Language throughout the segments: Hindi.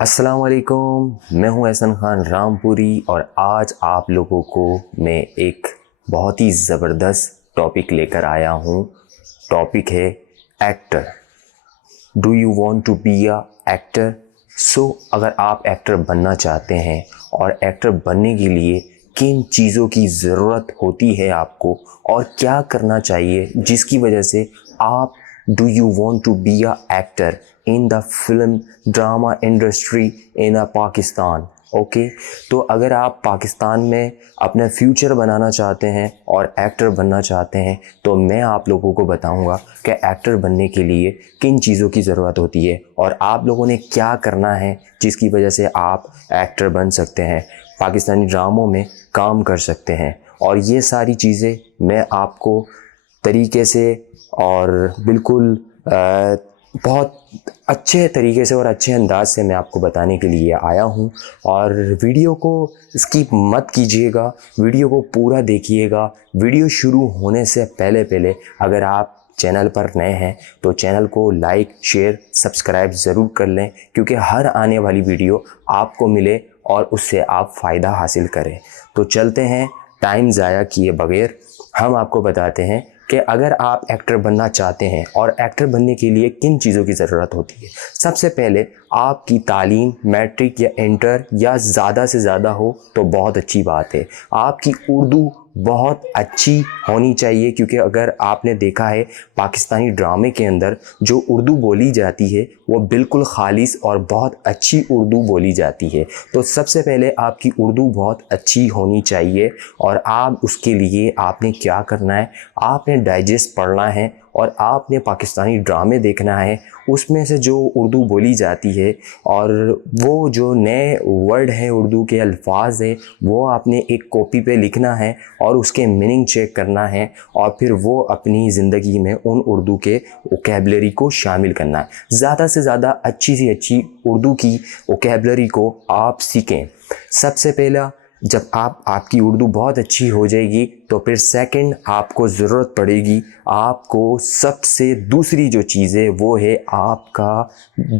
अस्सलाम वालेकुम। मैं हूं एहसन खान रामपुरी और आज आप लोगों को मैं एक बहुत ही ज़बरदस्त टॉपिक लेकर आया हूं। टॉपिक है actor. Do you want to be a actor? So अगर आप एक्टर बनना चाहते हैं और एक्टर बनने के लिए किन चीज़ों की ज़रूरत होती है आपको और क्या करना चाहिए जिसकी वजह से आप do you want to be a actor in the film drama industry in a Pakistan. Okay, तो अगर आप पाकिस्तान में अपना फ्यूचर बनाना चाहते हैं और एक्टर बनना चाहते हैं तो मैं आप लोगों को बताऊंगा कि एक्टर बनने के लिए किन चीज़ों की ज़रूरत होती है और आप लोगों ने क्या करना है जिसकी वजह से आप एक्टर बन सकते हैं, पाकिस्तानी ड्रामों में काम कर सकते हैं। और ये सारी चीज़ें मैं आपको तरीके से और बिल्कुल बहुत अच्छे तरीके से और अच्छे अंदाज से मैं आपको बताने के लिए आया हूँ। और वीडियो को स्किप मत कीजिएगा, वीडियो को पूरा देखिएगा। वीडियो शुरू होने से पहले पहले अगर आप चैनल पर नए हैं तो चैनल को लाइक शेयर सब्सक्राइब ज़रूर कर लें, क्योंकि हर आने वाली वीडियो आपको मिले और उससे आप फ़ायदा हासिल करें। तो चलते हैं टाइम ज़ाया किए बगैर, हम आपको बताते हैं कि अगर आप एक्टर बनना चाहते हैं और एक्टर बनने के लिए किन चीज़ों की ज़रूरत होती है। सबसे पहले आपकी तालीम मैट्रिक या इंटर या ज़्यादा से ज़्यादा हो तो बहुत अच्छी बात है। आपकी उर्दू बहुत अच्छी होनी चाहिए, क्योंकि अगर आपने देखा है पाकिस्तानी ड्रामे के अंदर जो उर्दू बोली जाती है वो बिल्कुल खालिस और बहुत अच्छी उर्दू बोली जाती है। तो सबसे पहले आपकी उर्दू बहुत अच्छी होनी चाहिए और आप उसके लिए आपने क्या करना है, आपने डाइजेस्ट पढ़ना है और आपने पाकिस्तानी ड्रामे देखना है। उसमें से जो उर्दू बोली जाती है और वो जो नए वर्ड हैं, उर्दू के अल्फाज हैं, वो आपने एक कॉपी पे लिखना है और उसके मीनिंग चेक करना है और फिर वो अपनी ज़िंदगी में उन उर्दू के वोकैबलरी को शामिल करना है। ज़्यादा से ज़्यादा अच्छी से अच्छी उर्दू की वोकैबलरी को आप सीखें। सबसे पहला, जब आपकी उर्दू बहुत अच्छी हो जाएगी तो फिर सेकंड आपको ज़रूरत पड़ेगी, आपको सबसे दूसरी जो चीज़ है वो है आपका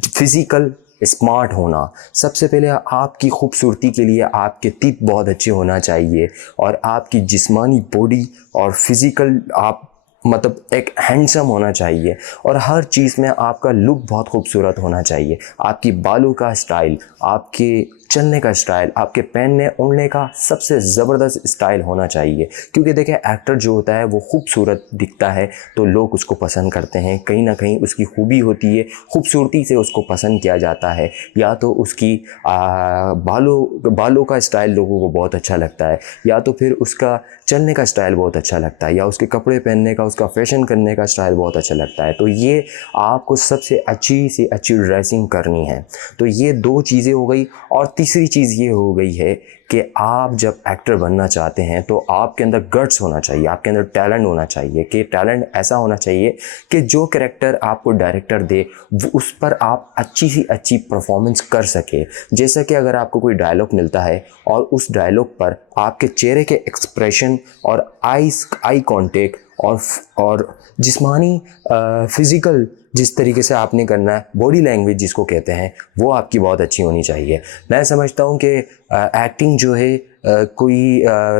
फिज़िकल स्मार्ट होना। सबसे पहले आपकी खूबसूरती के लिए आपके टीथ बहुत अच्छे होना चाहिए और आपकी जिस्मानी बॉडी और फिज़िकल आप मतलब एक हैंडसम होना चाहिए और हर चीज़ में आपका लुक बहुत खूबसूरत होना चाहिए। आपकी बालों का स्टाइल, आपके चलने का स्टाइल, आपके पहनने ओढ़ने का सबसे ज़बरदस्त स्टाइल होना चाहिए। क्योंकि देखिए एक्टर जो होता है वो खूबसूरत दिखता है तो लोग उसको पसंद करते हैं, कहीं ना कहीं उसकी खूबी होती है, खूबसूरती से उसको पसंद किया जाता है। या तो उसकी बालों का स्टाइल लोगों को बहुत अच्छा लगता है, या तो फिर उसका चलने का स्टाइल बहुत अच्छा लगता है, या उसके कपड़े पहनने का, उसका फैशन करने का स्टाइल बहुत अच्छा लगता है। तो ये आपको सबसे अच्छी से अच्छी ड्रेसिंग करनी है। तो ये दो चीज़ें हो गई। और तीसरी चीज़ ये हो गई है कि आप जब एक्टर बनना चाहते हैं तो आपके अंदर गट्स होना चाहिए, आपके अंदर टैलेंट होना चाहिए। कि टैलेंट ऐसा होना चाहिए कि जो कैरेक्टर आपको डायरेक्टर दे वो उस पर आप अच्छी सी अच्छी परफॉर्मेंस कर सके। जैसा कि अगर आपको कोई डायलॉग मिलता है और उस डायलॉग पर आपके चेहरे के एक्सप्रेशन और आई कांटेक्ट और जिस्मानी फिज़िकल जिस तरीके से आपने करना है, बॉडी लैंग्वेज जिसको कहते हैं, वो आपकी बहुत अच्छी होनी चाहिए। मैं समझता हूँ कि एक्टिंग जो है कोई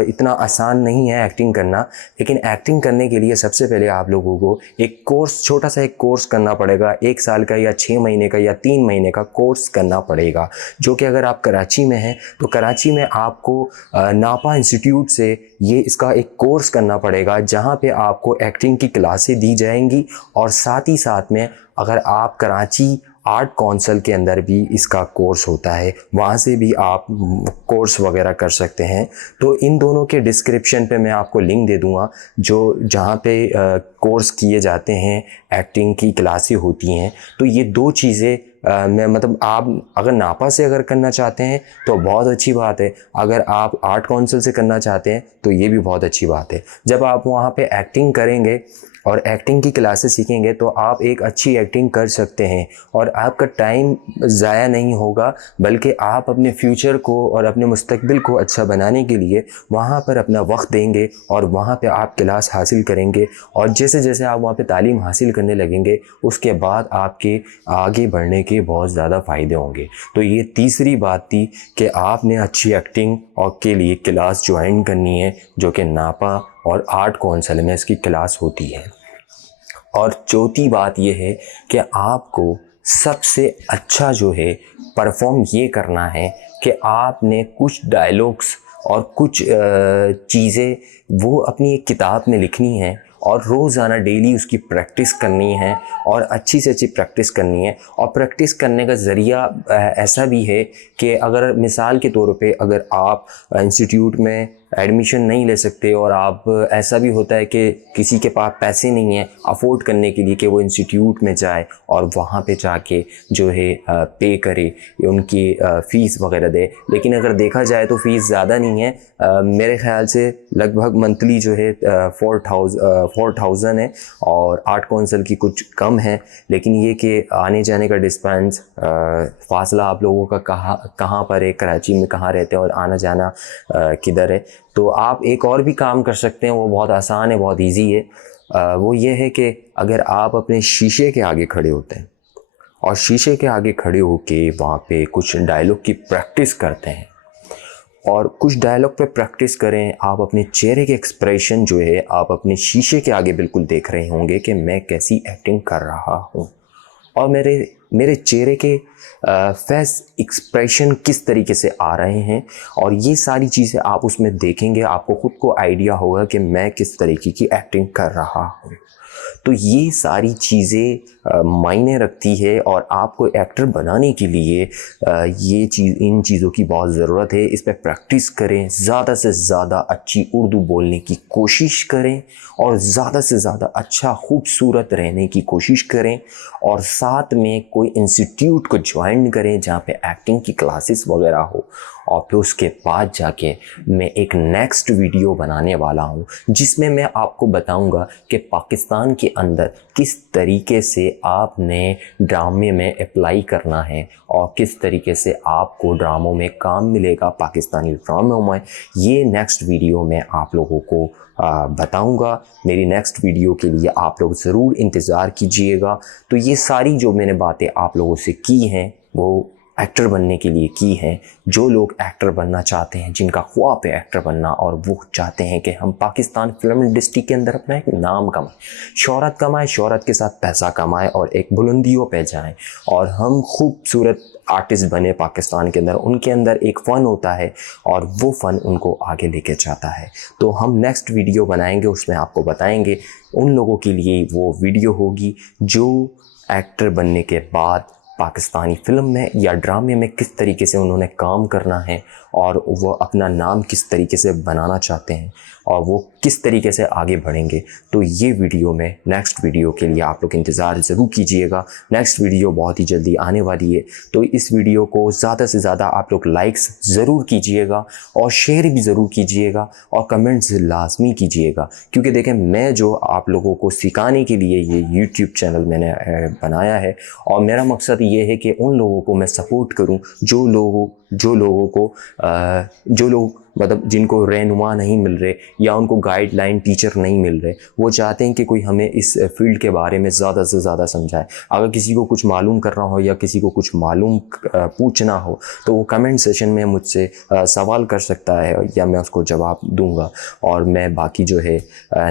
इतना आसान नहीं है एक्टिंग करना, लेकिन एक्टिंग करने के लिए सबसे पहले आप लोगों को एक कोर्स, छोटा सा एक कोर्स करना पड़ेगा। 1 साल का या 6 महीने का या 3 महीने का कोर्स करना पड़ेगा, जो कि अगर आप कराची में हैं तो कराची में आपको नापा इंस्टीट्यूट से ये इसका एक कोर्स करना पड़ेगा, जहाँ पे आपको एक्टिंग की क्लासें दी जाएंगी। और साथ ही साथ में अगर आप कराची आर्ट काउंसिल के अंदर भी इसका कोर्स होता है, वहाँ से भी आप कोर्स वगैरह कर सकते हैं। तो इन दोनों के डिस्क्रिप्शन पे मैं आपको लिंक दे दूँगा जो जहाँ पे कोर्स किए जाते हैं, एक्टिंग की क्लासें होती हैं। तो ये दो चीज़ें मैं मतलब आप अगर नापा से अगर करना चाहते हैं तो बहुत अच्छी बात है, अगर आप आर्ट काउंसिल से करना चाहते हैं तो ये भी बहुत अच्छी बात है। जब आप वहाँ पे एक्टिंग करेंगे और एक्टिंग की क्लासेस सीखेंगे तो आप एक अच्छी एक्टिंग कर सकते हैं और आपका टाइम ज़ाया नहीं होगा, बल्कि आप अपने फ्यूचर को और अपने मुस्तकबिल को अच्छा बनाने के लिए वहाँ पर अपना वक्त देंगे और वहाँ पे आप क्लास हासिल करेंगे। और जैसे जैसे आप वहाँ पे तालीम हासिल करने लगेंगे उसके बाद आपके आगे बढ़ने के बहुत ज़्यादा फ़ायदे होंगे। तो ये तीसरी बात थी कि आपने अच्छी एक्टिंग और के लिए क्लास ज्वाइन करनी है, जो कि नापा और आर्ट कौंसिल में इसकी क्लास होती है। और चौथी बात यह है कि आपको सबसे अच्छा जो है परफॉर्म ये करना है कि आपने कुछ डायलॉग्स और कुछ चीज़ें वो अपनी एक किताब में लिखनी है और रोज़ाना डेली उसकी प्रैक्टिस करनी है और अच्छी से अच्छी प्रैक्टिस करनी है। और प्रैक्टिस करने का ज़रिया ऐसा भी है कि अगर मिसाल के तौर पे अगर आप इंस्टीट्यूट में एडमिशन नहीं ले सकते और आप ऐसा भी होता है कि किसी के पास पैसे नहीं हैं अफोर्ड करने के लिए कि वो इंस्टीट्यूट में जाए और वहाँ पे जाके जो है पे करे, उनकी फ़ीस वगैरह दे। लेकिन अगर देखा जाए तो फ़ीस ज़्यादा नहीं है, मेरे ख़्याल से लगभग मंथली जो है 4000 है और आर्ट कौंसिल की कुछ कम है। लेकिन ये कि आने जाने का डिस्टेंस फासला आप लोगों का कहाँ पर है, कराची में कहाँ रहते हैं और आना जाना किधर है, तो आप एक और भी काम कर सकते हैं। वो बहुत आसान है, बहुत इजी है। वो ये है कि अगर आप अपने शीशे के आगे खड़े होते हैं और शीशे के आगे खड़े होके वहाँ पे कुछ डायलॉग की प्रैक्टिस करते हैं और कुछ डायलॉग पे प्रैक्टिस करें, आप अपने चेहरे के एक्सप्रेशन जो है आप अपने शीशे के आगे बिल्कुल देख रहे होंगे कि मैं कैसी एक्टिंग कर रहा हूँ और मेरे चेहरे के फेस एक्सप्रेशन किस तरीके से आ रहे हैं। और ये सारी चीज़ें आप उसमें देखेंगे, आपको ख़ुद को आइडिया होगा कि मैं किस तरीके की एक्टिंग कर रहा हूँ। तो ये सारी चीज़ें मायने रखती है और आपको एक्टर बनाने के लिए इन चीज़ों की बहुत ज़रूरत है। इस पर प्रैक्टिस करें, ज़्यादा से ज़्यादा अच्छी उर्दू बोलने की कोशिश करें और ज़्यादा से ज़्यादा अच्छा खूबसूरत रहने की कोशिश करें और साथ में कोई इंस्टीट्यूट को ज्वाइन करें जहाँ पे एक्टिंग की क्लासेस वगैरह हो। और फिर उसके बाद जाके मैं एक नेक्स्ट वीडियो बनाने वाला हूँ जिसमें मैं आपको बताऊँगा कि पाकिस्तान के अंदर किस तरीके से आपने ड्रामे में अप्लाई करना है और किस तरीके से आपको ड्रामों में काम मिलेगा पाकिस्तानी ड्रामों में। ये नेक्स्ट वीडियो में आप लोगों को बताऊंगा। मेरी नेक्स्ट वीडियो के लिए आप लोग ज़रूर इंतज़ार कीजिएगा। तो ये सारी जो मैंने बातें आप लोगों से की हैं वो एक्टर बनने के लिए की हैं। जो लोग एक्टर बनना चाहते हैं, जिनका ख्वाब है एक्टर बनना और वो चाहते हैं कि हम पाकिस्तान फिल्म इंडस्ट्री के अंदर अपना एक नाम कमाएं, शोहरत कमाएं, शोहरत के साथ पैसा कमाएं और एक बुलंदियों पे जाएं और हम खूबसूरत आर्टिस्ट बने पाकिस्तान के अंदर। उनके अंदर एक फ़न होता है और वो फ़न उनको आगे लेके जाता है। तो हम नेक्स्ट वीडियो बनाएंगे, उसमें आपको बताएंगे उन लोगों के लिए वो वीडियो होगी जो एक्टर बनने के बाद पाकिस्तानी फ़िल्म में या ड्रामे में किस तरीके से उन्होंने काम करना है और वो अपना नाम किस तरीके से बनाना चाहते हैं और वो किस तरीके से आगे बढ़ेंगे। तो ये वीडियो में नेक्स्ट वीडियो के लिए आप लोग इंतज़ार ज़रूर कीजिएगा। नेक्स्ट वीडियो बहुत ही जल्दी आने वाली है, तो इस वीडियो को ज़्यादा से ज़्यादा आप लोग लाइक्स ज़रूर कीजिएगा और शेयर भी ज़रूर कीजिएगा और कमेंट्स लाजमी कीजिएगा। क्योंकि देखें, मैं जो आप लोगों को सिखाने के लिए ये यूट्यूब चैनल मैंने बनाया है और मेरा मकसद ये है कि उन लोगों को मैं सपोर्ट करूं जो लोग मतलब जिनको रहनुमा नहीं मिल रहे या उनको गाइडलाइन टीचर नहीं मिल रहे, वो चाहते हैं कि कोई हमें इस फील्ड के बारे में ज़्यादा से ज़्यादा समझाए। अगर किसी को कुछ मालूम करना हो या किसी को कुछ मालूम पूछना हो तो वो कमेंट सेशन में मुझसे सवाल कर सकता है या मैं उसको जवाब दूंगा। और मैं बाकी जो है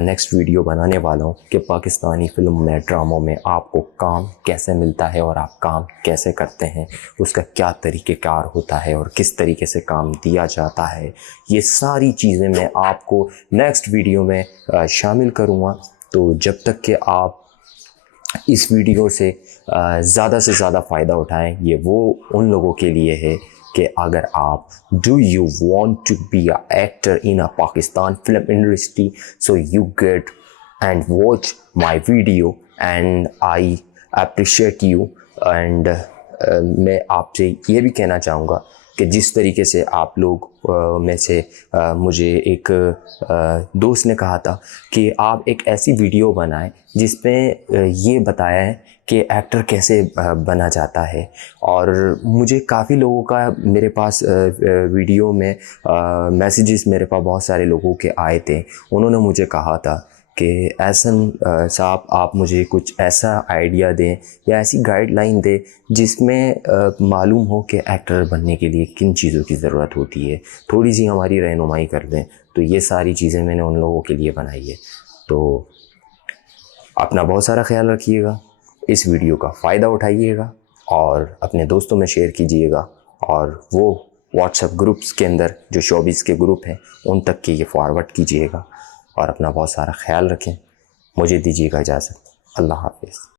नेक्स्ट वीडियो बनाने वाला हूँ कि पाकिस्तानी फिल्म में, ड्रामों में आपको काम कैसे मिलता है और आप काम कैसे करते हैं, उसका क्या तरीक़ेकार होता है और किस तरीके से काम दिया जाता है। ये सारी चीज़ें मैं आपको नेक्स्ट वीडियो में शामिल करूँगा। तो जब तक कि आप इस वीडियो से ज़्यादा से ज़्यादा फ़ायदा उठाएं, ये वो उन लोगों के लिए है कि अगर आप do you want to be a actor in a Pakistan film industry, so you get and watch my video and I appreciate you. And मैं आपसे ये भी कहना चाहूँगा कि जिस तरीके से आप लोग में से मुझे एक दोस्त ने कहा था कि आप एक ऐसी वीडियो बनाएं जिसमें ये बताया है कि एक्टर कैसे बना जाता है। और मुझे काफ़ी लोगों का मेरे पास वीडियो में मैसेजेस मेरे पास बहुत सारे लोगों के आए थे। उन्होंने मुझे कहा था कि एहसन साहब, आप मुझे कुछ ऐसा आइडिया दें या ऐसी गाइडलाइन दें जिसमें मालूम हो कि एक्टर बनने के लिए किन चीज़ों की ज़रूरत होती है, थोड़ी सी हमारी रहनुमाई कर दें। तो ये सारी चीज़ें मैंने उन लोगों के लिए बनाई है। तो अपना बहुत सारा ख्याल रखिएगा, इस वीडियो का फ़ायदा उठाइएगा और अपने दोस्तों में शेयर कीजिएगा, और वो व्हाट्सएप ग्रुप्स के अंदर जो शोबिज़ के ग्रुप हैं उन तक के ये फॉरवर्ड कीजिएगा। और अपना बहुत सारा ख्याल रखें। मुझे दीजिएगा इजाज़त। अल्लाह हाफ़िज़।